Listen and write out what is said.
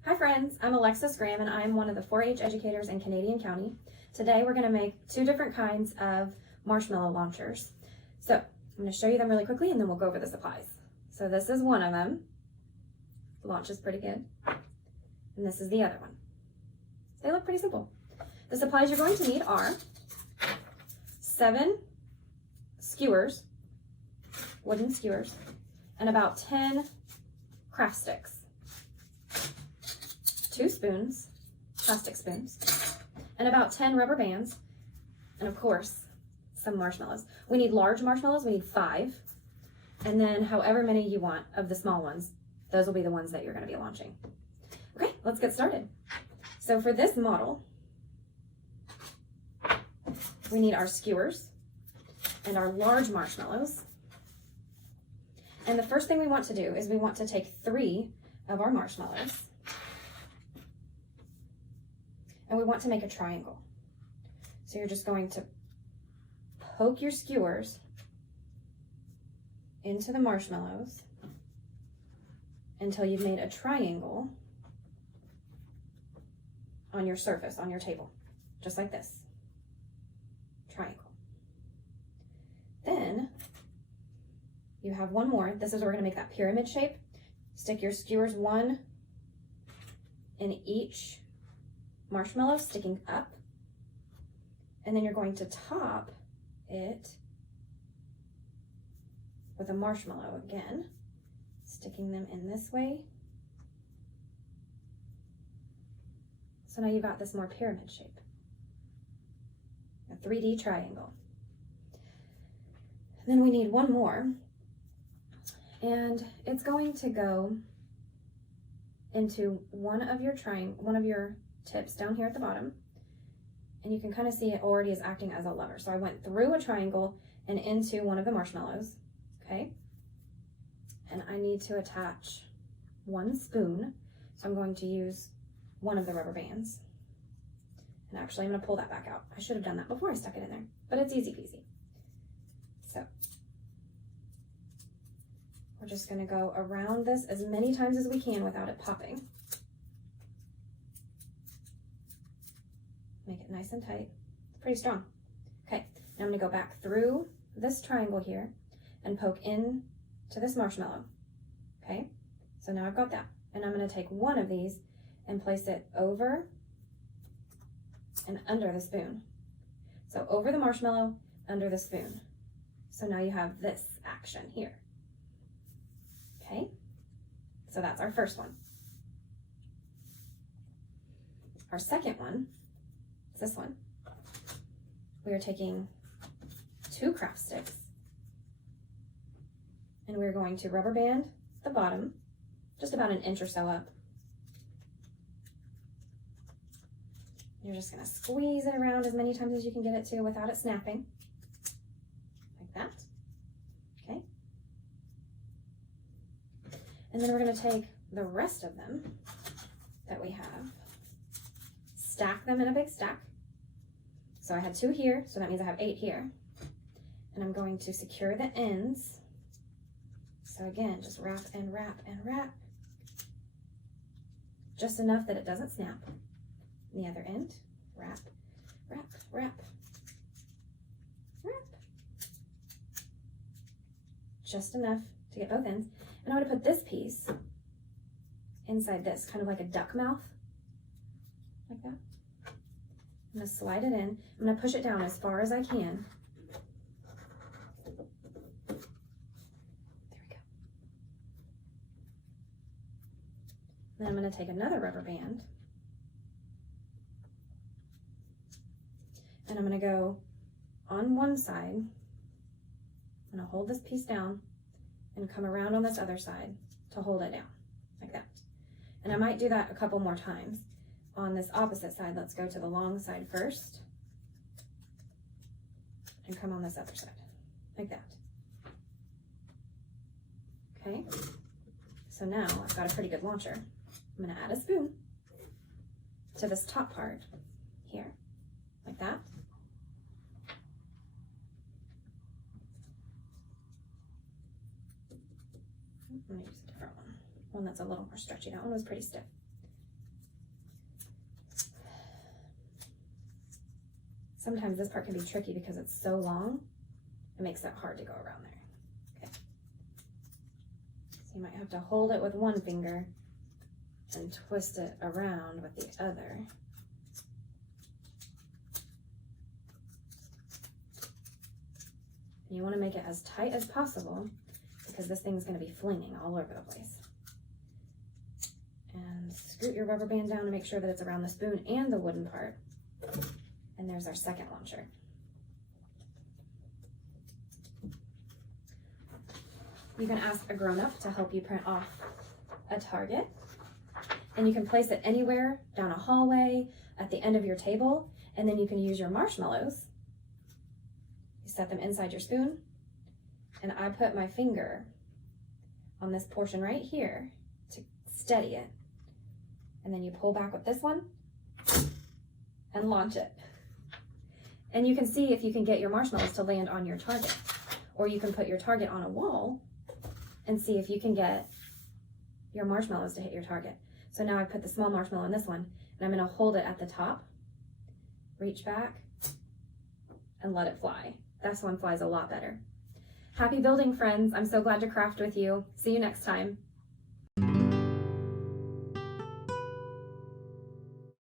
Hi friends, I'm Alexis Graham and I'm one of the 4-H educators in Canadian County. Today we're going to make 2 different kinds of marshmallow launchers. So I'm going to show you them really quickly and then we'll go over the supplies. So this is one of them. The launch is pretty good. And this is the other one. They look pretty simple. The supplies you're going to need are 7 skewers, wooden skewers, and about 10 craft sticks. 2 spoons, plastic spoons, and about 10 rubber bands, and of course, some marshmallows. We need large marshmallows, we need 5, and then however many you want of the small ones, those will be the ones that you're going to be launching. Okay, let's get started. So for this model, we need our skewers and our large marshmallows. And the first thing we want to do is we want to take 3 of our marshmallows. And we want to make a triangle. So you're just going to poke your skewers into the marshmallows until you've made a triangle on your surface, on your table, just like this. Triangle. Then you have one more. This is where we're going to make that pyramid shape. Stick your skewers one in each marshmallow sticking up, and then you're going to top it with a marshmallow again, sticking them in this way. So now you've got this more pyramid shape, a 3D triangle. And then we need one more, and it's going to go into one of your tips down here at the bottom, and you can kind of see it already is acting as a lever. So I went through a triangle and into one of the marshmallows, okay? And I need to attach 1 spoon, so I'm going to use one of the rubber bands. And actually, I'm going to pull that back out. I should have done that before I stuck it in there, but it's easy peasy. So we're just going to go around this as many times as we can without it popping. Make it nice and tight. It's pretty strong. Okay, now I'm going to go back through this triangle here and poke in to this marshmallow. Okay, so now I've got that. And I'm going to take one of these and place it over and under the spoon. So over the marshmallow, under the spoon. So now you have this action here. Okay, so that's our first one. Our second one, this one, we are taking 2 craft sticks and we're going to rubber band the bottom just about 1 inch or so up. You're just going to squeeze it around as many times as you can get it to without it snapping, like that. Okay, and then we're going to take the rest of them that we have, stack them in a big stack. So I had 2 here, so that means I have 8 here. And I'm going to secure the ends. So again, just wrap and wrap and wrap. Just enough that it doesn't snap. And the other end, wrap, wrap, wrap, wrap. Just enough to get both ends. And I'm going to put this piece inside this, kind of like a duck mouth, like that. I'm going to slide it in. I'm going to push it down as far as I can. There we go. Then I'm going to take another rubber band. And I'm going to go on one side. I'm going to hold this piece down and come around on this other side to hold it down, like that. And I might do that a couple more times. On this opposite side, let's go to the long side first and come on this other side, like that. Okay, so now I've got a pretty good launcher. I'm going to add a spoon to this top part here, like that. I'm going to use a different one that's a little more stretchy. That one was pretty stiff. Sometimes this part can be tricky because it's so long, it makes it hard to go around there. Okay. So you might have to hold it with one finger and twist it around with the other. And you want to make it as tight as possible because this thing's going to be flinging all over the place. And scoot your rubber band down to make sure that it's around the spoon and the wooden part. And there's our second launcher. You can ask a grown-up to help you print off a target. And you can place it anywhere, down a hallway, at the end of your table, and then you can use your marshmallows. You set them inside your spoon, and I put my finger on this portion right here to steady it. And then you pull back with this one and launch it. And you can see if you can get your marshmallows to land on your target. Or you can put your target on a wall and see if you can get your marshmallows to hit your target. So now I put the small marshmallow on this one, and I'm going to hold it at the top, reach back, and let it fly. This one flies a lot better. Happy building, friends. I'm so glad to craft with you. See you next time.